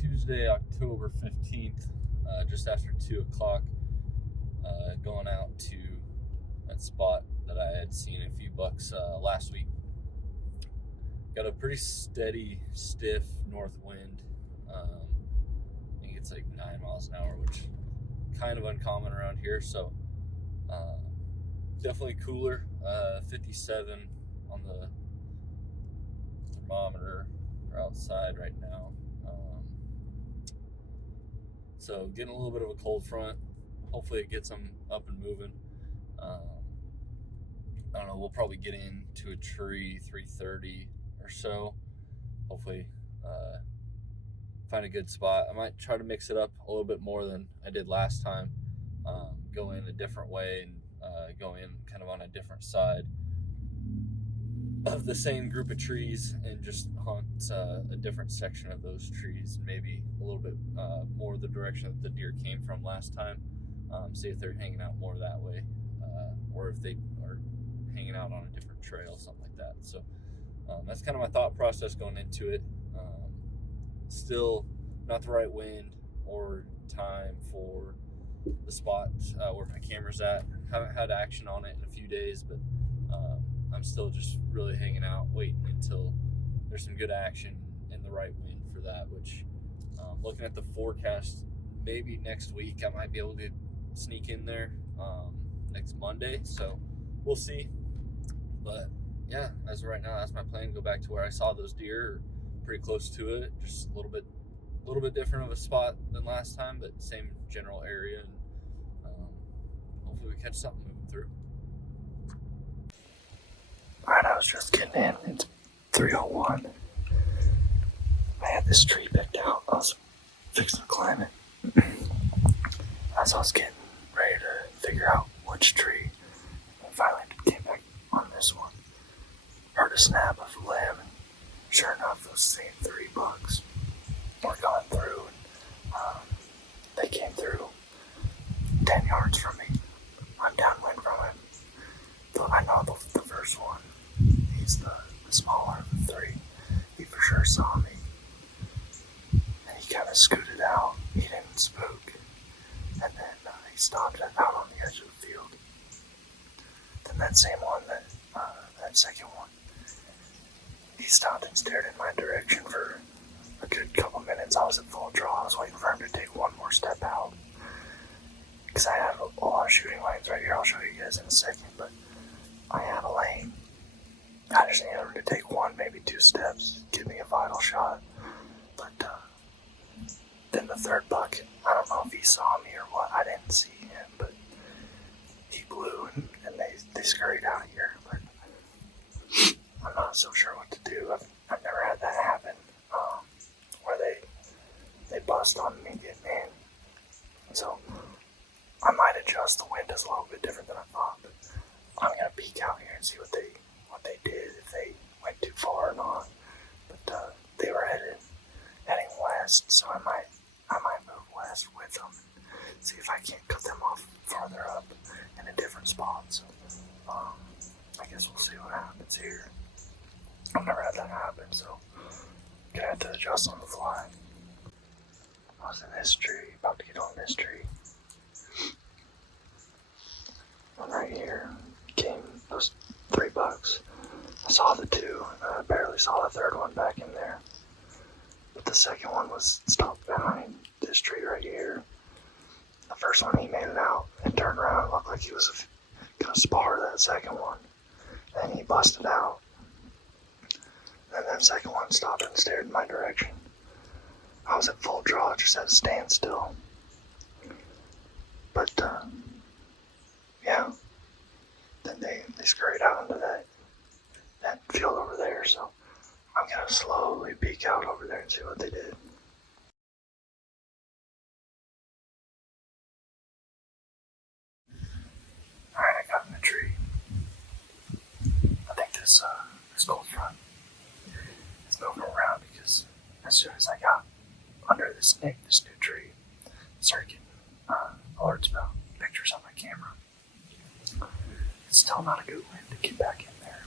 Tuesday, October 15th, just after 2 o'clock, going out to that spot that I had seen a few bucks last week. Got a pretty steady, stiff north wind. I think it's like 9 miles an hour, which is kind of uncommon around here. So definitely cooler. 57 on the thermometer. We're outside right now. So getting a little bit of a cold front. Hopefully it gets them up and moving. I don't know, we'll probably get into a tree 3:30 or so. Hopefully find a good spot. I might try to mix it up a little bit more than I did last time. Go in a different way and go in kind of on a different side of the same group of trees and just hunt a different section of those trees, maybe a little bit more the direction that the deer came from last time. See if they're hanging out more that way, or if they are hanging out on a different trail, something like that. So that's kind of my thought process going into it. Still not the right wind or time for the spot where my camera's at. Haven't had action on it in a few days, but I'm still just really hanging out, waiting until there's some good action and the right wind for that, which looking at the forecast, maybe next week I might be able to sneak in there next Monday, so we'll see. But yeah, as of right now, that's my plan. Go back to where I saw those deer, pretty close to it, just a little bit different of a spot than last time, but same general area, and hopefully we catch something moving through. Alright, I was just getting in. It's 3:01. I had this tree picked out. I was fixing to climb it. As I was getting ready to figure out which tree, I finally came back on this one. Heard a snap of a limb, and sure enough, those same 3 bucks were going through. And, they came through 10 yards from me. I'm downwind from him. I know the first one. He's the smaller of the 3. He for sure saw me. And he kind of scooted out. He didn't spook. And then he stopped out on the edge of the field. Then that same one, that second one, he stopped and stared in my direction for a good couple minutes. I was at full draw. I was waiting for him to take one more step out. Because I have a lot of shooting lanes right here. I'll show you guys in a second. But I have a lane. I just needed him to take 1, maybe 2 steps, give me a vital shot. But then the 3rd buck, I don't know if he saw me or what. I didn't see him, but he blew and they scurried out here. But I'm not so sure what to do. I've never had that happen, where they bust on me getting in. So I might adjust. The wind is a little bit different than I thought, but I'm gonna peek out here and see what they did, if they went too far or not. But they were heading west, so I might move west with them and see if I can't cut them off farther up in a different spot. So I guess we'll see what happens here. I've never had that happen, so I'm gonna have to adjust on the fly. I was in this tree, about to get on this tree. And right here came those 3 bucks. I saw the 2, and I barely saw the 3rd one back in there. But the second one was stopped behind this tree right here. The first one, he made it out and turned around and looked like he was gonna spar that second one. Then he busted out. And that second one stopped and stared in my direction. I was at full draw, just at a standstill. But yeah. Then they scurried out into that field over there, so I'm gonna slowly peek out over there and see what they did. Alright, I got in the tree. I think this cold front is moving around because as soon as I got under this new tree, I started getting alerts about pictures on my camera. It's still not a good wind to get back in there.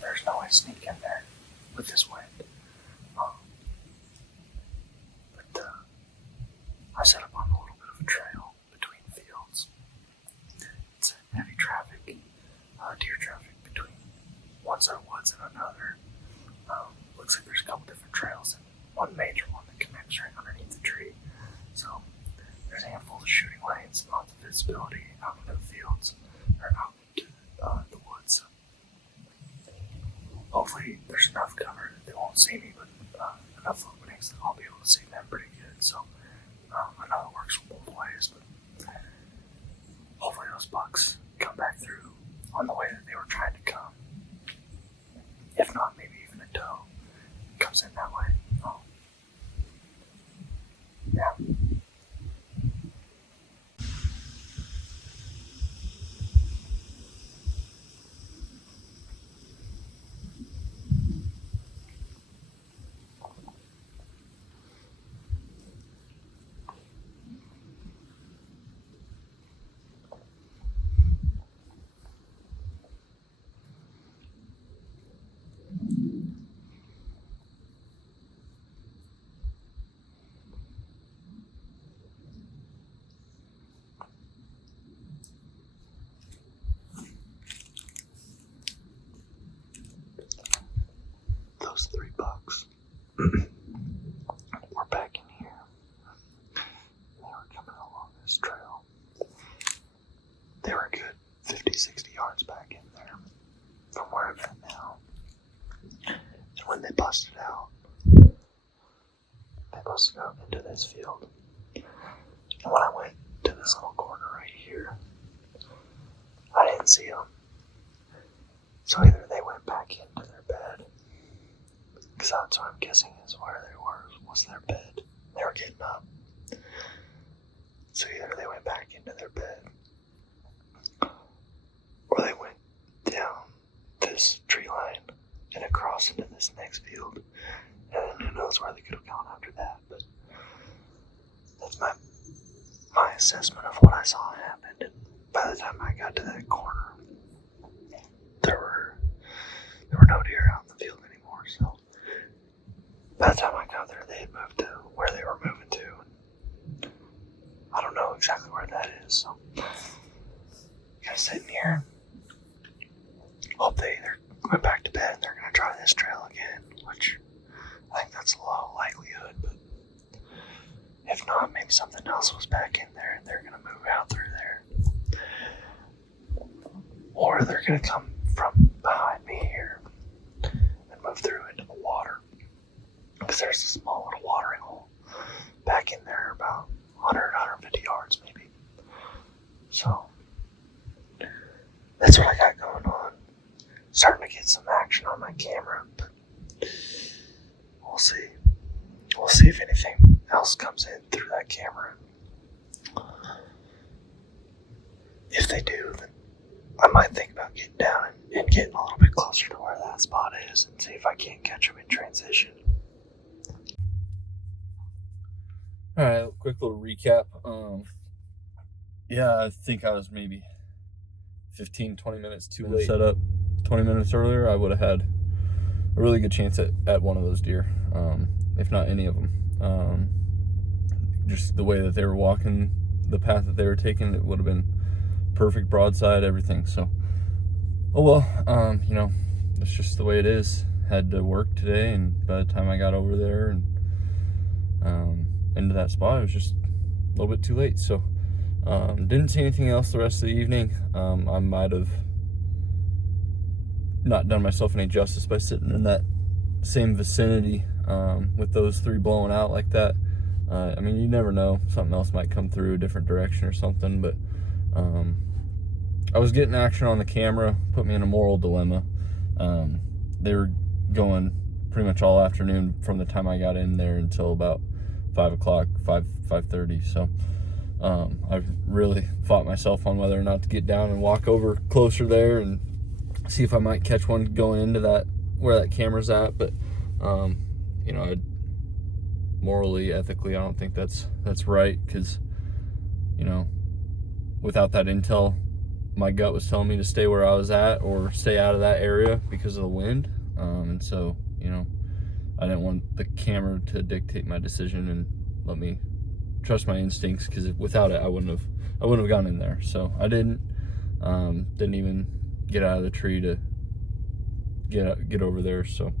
There's no way to sneak in there with this wind. But and another. Looks like there's a couple different trails and one major one that connects right underneath the tree. So there's a handful of shooting lanes and lots of visibility out into the fields or out into the woods. Hopefully there's enough cover that they won't see me, but enough openings that I'll be able to see them pretty good. So I know it works both ways, but hopefully those bucks come back through on the way that they were trying to come. If not, maybe even a doe comes in that way. Oh. Yeah. Those 3 bucks were back in here. They were coming along this trail. They were a good 50, 60 yards back in there from where I'm at now. And when they busted out into this field. And when I went to this little corner right here, I didn't see them. So either they went back into their bed, because that's what I'm guessing is where they were, was their bed. They were getting up. So either they went back into their bed, or they went down this tree line and across into this next field. And then who knows where they could have gone after that. But that's my assessment of what I saw happened. And by the time I got to that corner, there were no deer out in the field anymore. So by the time I got there, they had moved to where they were moving to. I don't know exactly where that is. So kind of sitting here. Hope they either went back to bed and they're going to try this trail again, which I think that's a low likelihood. But if not, maybe something else was back in there and they're going to move out through there. Or they're going to come from behind me here and move through into the water. Because there's a small little watering hole back in there, about 100, 150 yards maybe. So that's what I got going on. Starting to get some action on my camera, but we'll see. We'll see if anything else comes in through that camera. If they do, then I might think about getting down and getting a little bit closer to where that spot is and see if I can't catch them in transition. Alright, quick little recap. Yeah, I think I was maybe 15, 20 minutes too late. Set up 20 minutes earlier, I would have had a really good chance at one of those deer, if not any of them. Just the way that they were walking, the path that they were taking, it would have been perfect broadside, everything. So, oh well, you know, that's just the way it is. Had to work today, and by the time I got over there and into that spot, it was just a little bit too late. So, didn't see anything else the rest of the evening. I might have not done myself any justice by sitting in that same vicinity with those 3 blowing out like that. I mean, you never know. Something else might come through a different direction or something, but I was getting action on the camera, put me in a moral dilemma. They were going pretty much all afternoon from the time I got in there until about 5 o'clock, 5:30. So I really fought myself on whether or not to get down and walk over closer there and see if I might catch one going into that, where that camera's at. But you know, morally, ethically, I don't think that's right, because, you know, without that intel, my gut was telling me to stay where I was at or stay out of that area because of the wind. And so, you know, I didn't want the camera to dictate my decision and let me trust my instincts, because without it, I wouldn't have gone in there. So I didn't even get out of the tree to get over there. So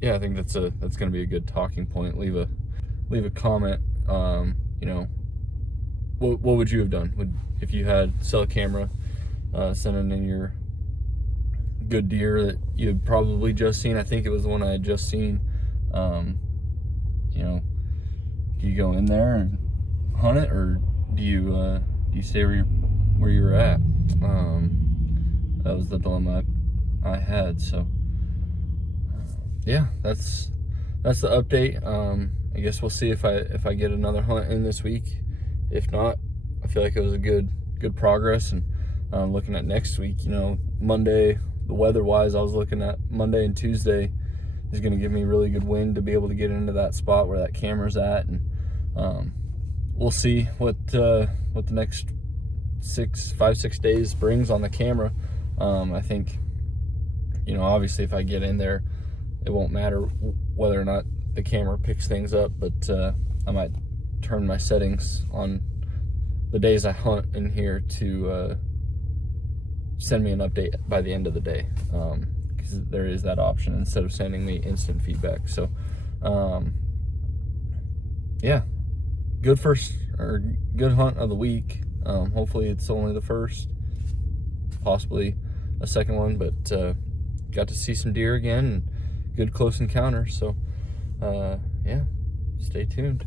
yeah, I think that's gonna be a good talking point. Leave a comment. You know, what would you have done if you had cell camera sending in your good deer that you had probably just seen? I think it was the one I had just seen. You know, do you go in there and hunt it, or do you stay where you were at? That was the dilemma I had. So yeah, that's the update. I guess we'll see if I get another hunt in this week. If not, I feel like it was a good progress. And looking at next week, you know, Monday, the weather wise, I was looking at Monday and Tuesday is going to give me really good wind to be able to get into that spot where that camera's at. And we'll see what the next 5-6 days brings on the camera. I think, you know, obviously if I get in there, it won't matter whether or not the camera picks things up, but I might turn my settings on the days I hunt in here to send me an update by the end of the day, because there is that option instead of sending me instant feedback. So yeah, good hunt of the week. Hopefully it's only the first, possibly a second one, but got to see some deer again and good close encounters. So yeah, stay tuned.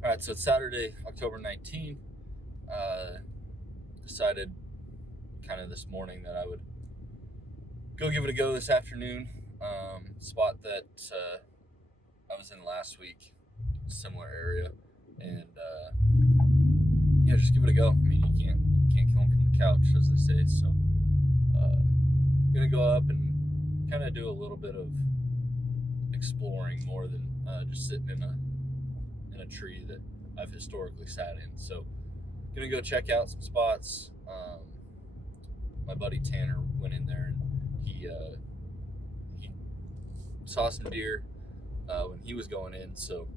All right, so it's Saturday, October 19th. Decided kind of this morning that I would go give it a go this afternoon. Spot that I was in last week, similar area, and yeah, just give it a go. I mean, you can't kill them from the couch, as they say. So gonna go up and kind of do a little bit of exploring more than just sitting in a tree that I've historically sat in. So gonna go check out some spots. My buddy Tanner went in there and he saw some deer when he was going in. So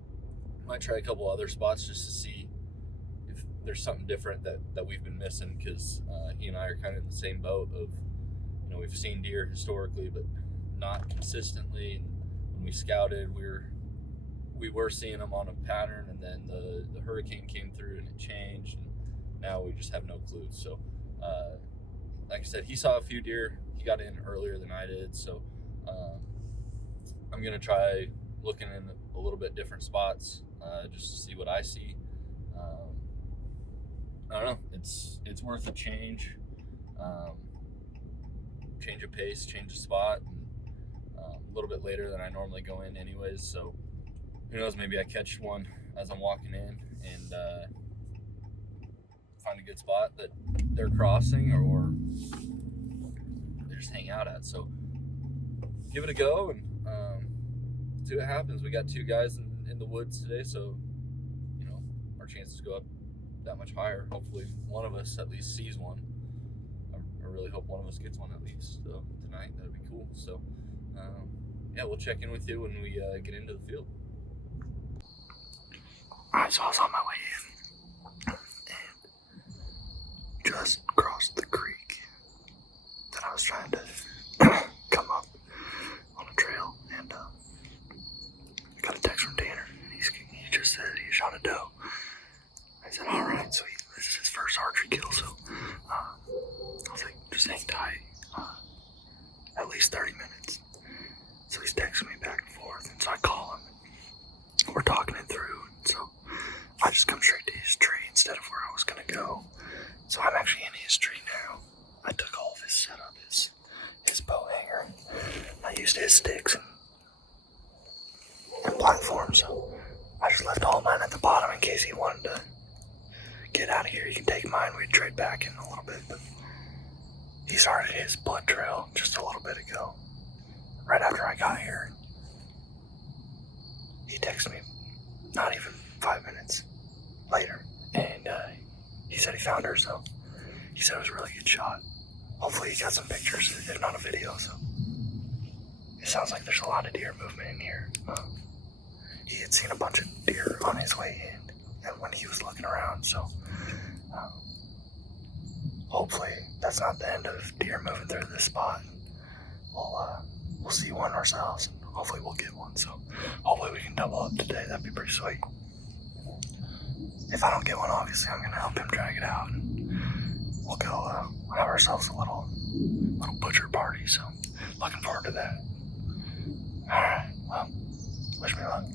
might try a couple other spots just to see if there's something different that we've been missing, because he and I are kind of in the same boat of, you know, we've seen deer historically but not consistently. And when we scouted, we were seeing them on a pattern, and then the hurricane came through and it changed, and now we just have no clue. So like I said, he saw a few deer. He got in earlier than I did, so I'm gonna try looking in a little bit different spots just to see what I see. I don't know, it's worth a change. Change of pace, change of spot, and a little bit later than I normally go in anyways. So who knows, maybe I catch one as I'm walking in and find a good spot that they're crossing, or they just hang out at. So give it a go and see what happens. We got 2 guys in the woods today, so you know, our chances go up that much higher. Hopefully one of us at least sees one. I really hope one of us gets one at least tonight. That'd be cool. So yeah, we'll check in with you when we get into the field. Alright, so I was on my way in and just crossed the creek that I was trying to come up on a trail, and I got a text from Tanner. He just said he shot a doe. I said, alright, so this is his first archery kill, so I was like, just hang tight, at least 30 minutes. So he's texting me back and forth, and so I call him. We're talking it through, and so I just come straight to his tree instead of where I was gonna go. So I'm actually in his tree now. I took all of his setup, his bow hanger. I used his sticks and platform, so I just left all mine at the bottom in case he wanted to get out of here. You can take mine, we'd trade back in a little bit. But he started his blood trail just a little bit ago, right after I got here. He texted me not even 5 minutes later, and he said he found her, so he said it was a really good shot. Hopefully he got some pictures, if not a video. So it sounds like there's a lot of deer movement in here. He had seen a bunch of deer on his way in and when he was looking around, so Hopefully that's not the end of deer moving through this spot. We'll see one ourselves, and hopefully we'll get one. So hopefully we can double up today. That'd be pretty sweet. If I don't get one, obviously I'm gonna help him drag it out, and we'll go have ourselves a little butcher party. So looking forward to that. All right, well, wish me luck.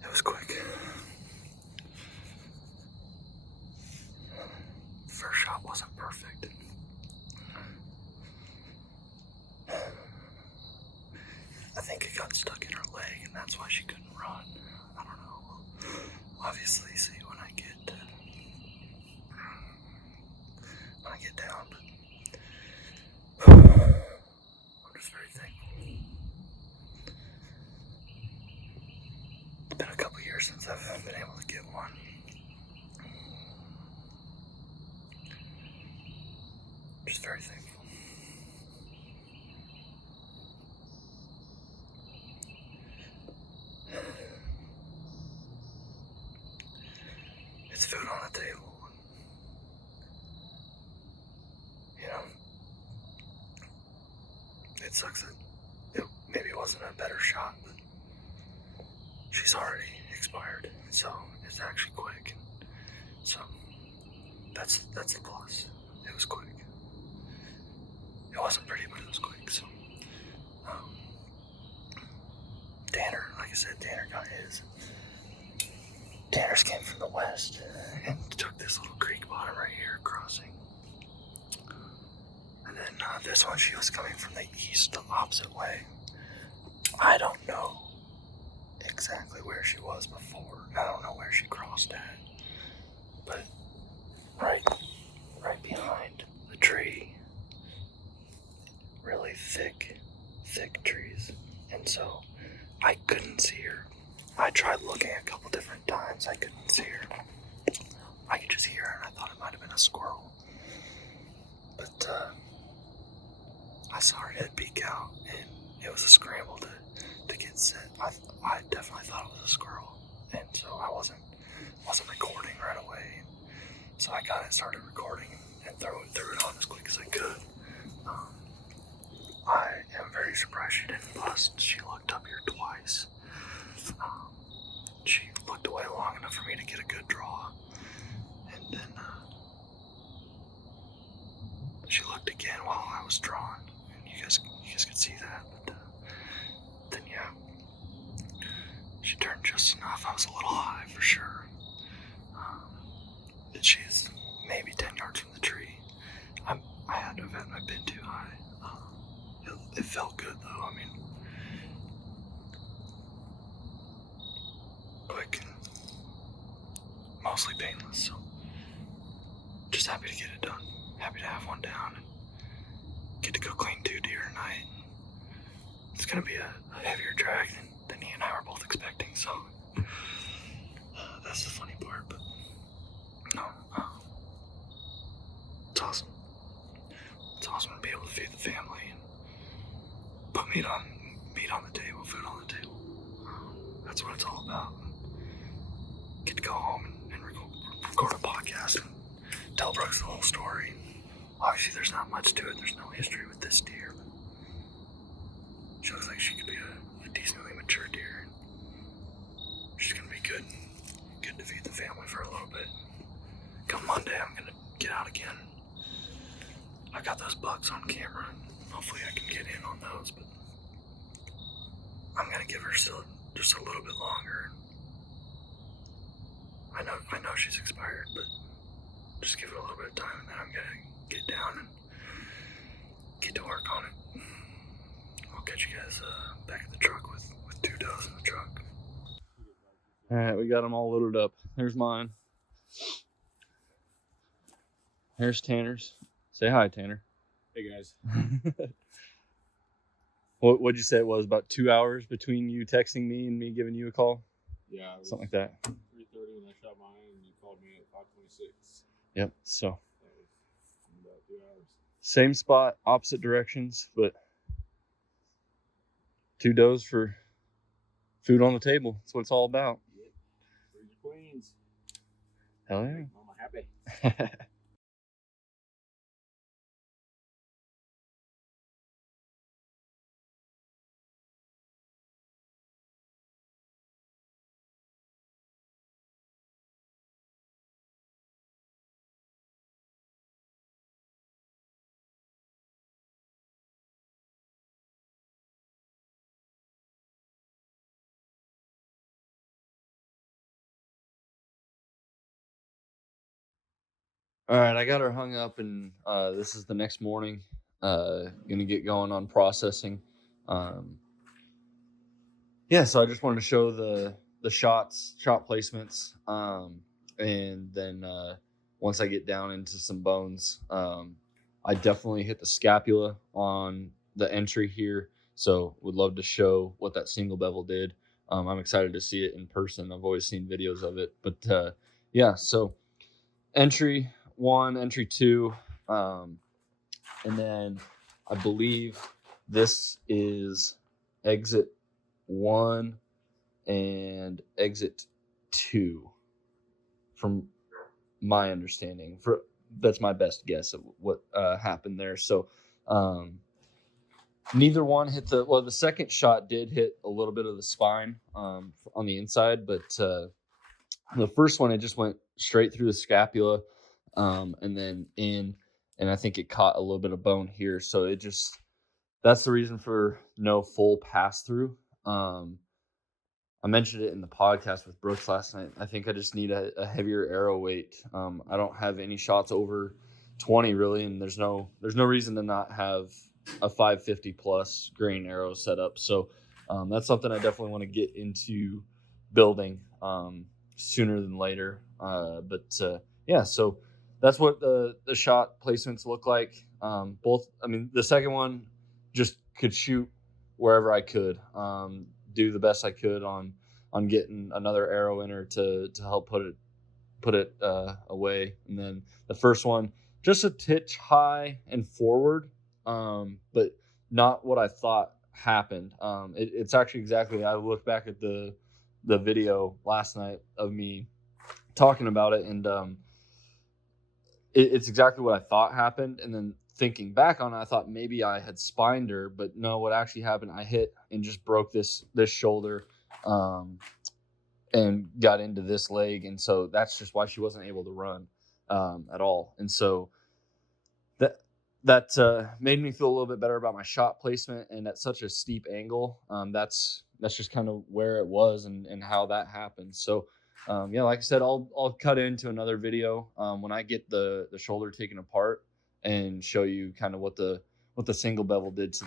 It was quick. First shot wasn't perfect. I think it got stuck in her leg, and that's why she couldn't run. I don't know. We'll obviously see when I get down. But I'm just very thankful. It's been a couple years since I've been able to get one. Just very thankful. It's food on the table. You know, it sucks that it maybe wasn't a better shot, but she's already expired, so it's actually quick. So that's the plus. It was quick. It wasn't pretty, but it was quick. So Tanner, like I said, Tanner got his. Tanner's came from the west and took this little creek bottom right here crossing. And then this one, she was coming from the east, the opposite way. I don't know exactly where she was before. I don't know where she crossed at. But right behind the tree, really thick trees. And so I couldn't see her. I tried looking a couple different times. I couldn't see her. I could just hear her, and I thought it might have been a squirrel. But I saw her head peek out, and it was a scramble to get set. I definitely thought it was a squirrel, and so I wasn't recording right away. So I got it, started recording, and threw it on as quick as I could. I am very surprised she didn't bust. She looked up here twice. She looked away long enough for me to get a good draw, and then she looked again while I was drawing, and you guys could see that. But then yeah, she turned just enough. I was a little high for sure. mostly painless, so just happy to get it done. Happy to have one down and get to go clean 2 deer tonight. It's gonna be a heavier drag than he and I were both expecting, so that's the funny part. But no, it's awesome. It's awesome to be able to feed the family and put meat on the table, food on the table. That's what it's all about. Get to go home and record a podcast and tell Brooks the whole story. Obviously, there's not much to it. There's no history with this deer. But she looks like she could be a decently mature deer. She's gonna be good to feed the family for a little bit. Come Monday, I'm gonna get out again. I got those bucks on camera. Hopefully, I can get in on those, but I'm gonna give her still just a little bit longer. I know she's expired, but just give it a little bit of time, and then I'm gonna get down and get to work on it. I'll catch you guys back at the truck with 2 does in the truck. All right, we got them all loaded up. There's mine. Here's Tanner's. Say hi, Tanner. Hey guys. What'd you say it was? About 2 hours between you texting me and me giving you a call? Yeah, it was something like that. 3:30 when I shot mine, and you called me at 5:26. Yep. So That was about 2 hours. same spot, opposite directions, but 2 does for food on the table. That's what it's all about. Yep. For your queens. Hell yeah. Mama happy. All right, I got her hung up, and this is the next morning. Gonna get going on processing. Yeah, so I just wanted to show the shot placements, and then once I get down into some bones, I definitely hit the scapula on the entry here. So would love to show what that single bevel did. I'm excited to see it in person. I've always seen videos of it, but yeah. So entry 1, entry 2, and then I believe this is exit 1 and exit 2, from my understanding. That's my best guess of what happened there. So neither one hit the second shot did hit a little bit of the spine on the inside, but the first one, it just went straight through the scapula, and then in, and I think it caught a little bit of bone here. So that's the reason for no full pass through. I mentioned it in the podcast with Brooks last night. I think I just need a heavier arrow weight. I don't have any shots over 20 really, and there's no reason to not have a 550 plus grain arrow set up. So that's something I definitely want to get into building sooner than later. But yeah, so that's what the shot placements look like. Both, I mean, the second one just could shoot wherever I could. Do the best I could on getting another arrow in her to help put it away. And then the first one, just a titch high and forward, but not what I thought happened. It's actually exactly, I looked back at the video last night of me talking about it, and it's exactly what I thought happened. And then thinking back on it, I thought maybe I had spined her, but no, what actually happened, I hit and just broke this shoulder, and got into this leg. And so that's just why she wasn't able to run at all. And so that made me feel a little bit better about my shot placement. And at such a steep angle, that's just kind of where it was and how that happened. So yeah, like I said, I'll cut into another video when I get the shoulder taken apart and show you kind of what the single bevel did to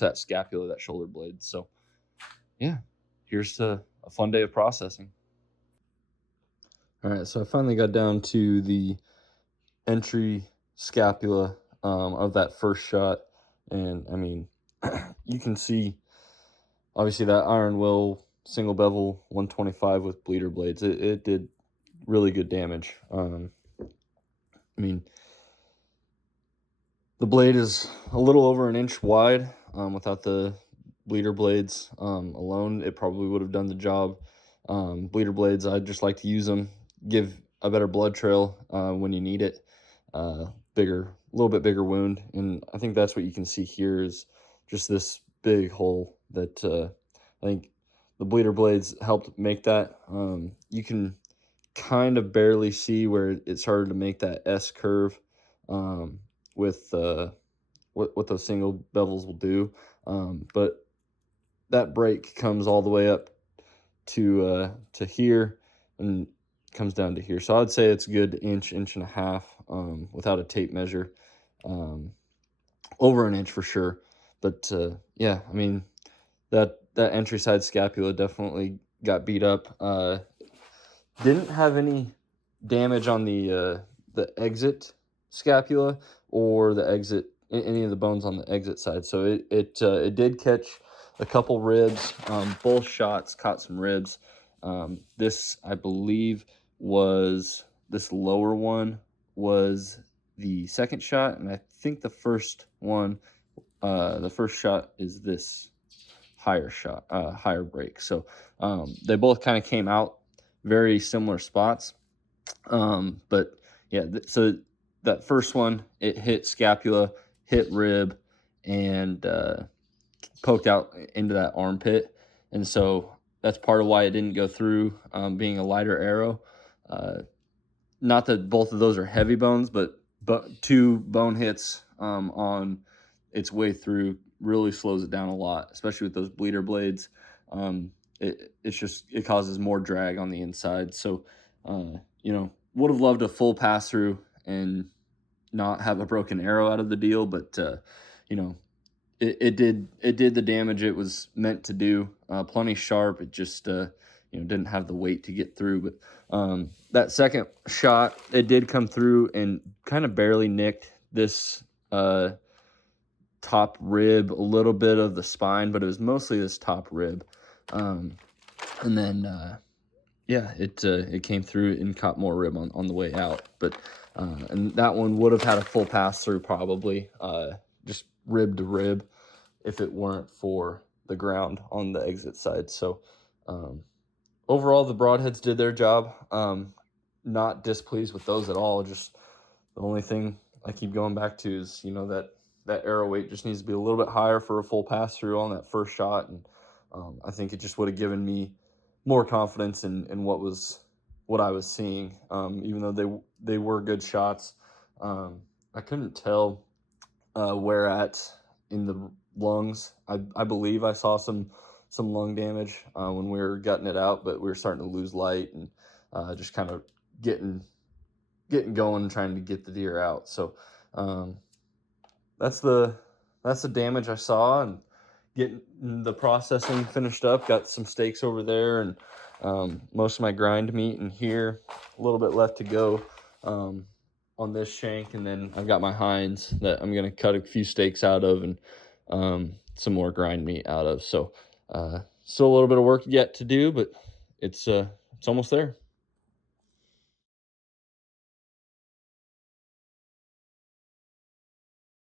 that scapula, that shoulder blade. So yeah, here's to a fun day of processing. All right, so I finally got down to the entry scapula of that first shot, and I mean, you can see obviously that iron will single bevel 125 with bleeder blades. It did really good damage. I mean, the blade is a little over an inch wide. Without the bleeder blades alone, it probably would have done the job. Bleeder blades, I just like to use them, give a better blood trail when you need it. A little bit bigger wound, and I think that's what you can see here is just this big hole that I think the bleeder blades helped make that. You can kind of barely see where it started to make that S curve with what those single bevels will do. But that break comes all the way up to here and comes down to here. So I'd say it's a good inch and a half without a tape measure. Over an inch for sure. But yeah, I mean that entry side scapula definitely got beat up. Didn't have any damage on the exit scapula or the exit any of the bones on the exit side. So it did catch a couple ribs. Both shots caught some ribs. This I believe was this lower one was the second shot, and I think the first shot is this higher break. So they both kind of came out very similar spots. But yeah, so that first one, it hit scapula, hit rib, and poked out into that armpit. And so that's part of why it didn't go through, being a lighter arrow. Not that both of those are heavy bones, but two bone hits on its way through really slows it down a lot, especially with those bleeder blades. It causes more drag on the inside. So, would have loved a full pass through and not have a broken arrow out of the deal, but you know, it did the damage it was meant to do. Plenty sharp. It just didn't have the weight to get through. But that second shot, it did come through and kind of barely nicked this top rib, a little bit of the spine, but it was mostly this top rib. And then it came through and caught more rib on the way out. But and that one would have had a full pass through probably, just rib to rib, if it weren't for the ground on the exit side. So overall, the broadheads did their job. Not displeased with those at all. Just the only thing I keep going back to is that arrow weight just needs to be a little bit higher for a full pass through on that first shot, and I think it just would have given me more confidence in what I was seeing. Even though they were good shots, I couldn't tell where at in the lungs. I believe I saw some lung damage when we were gutting it out, but we were starting to lose light and just kind of getting going, trying to get the deer out. So that's the damage I saw, and getting the processing finished up. Got some steaks over there, and most of my grind meat in here. A little bit left to go on this shank, and then I've got my hinds that I'm gonna cut a few steaks out of, and some more grind meat out of. So still a little bit of work yet to do, but it's almost there.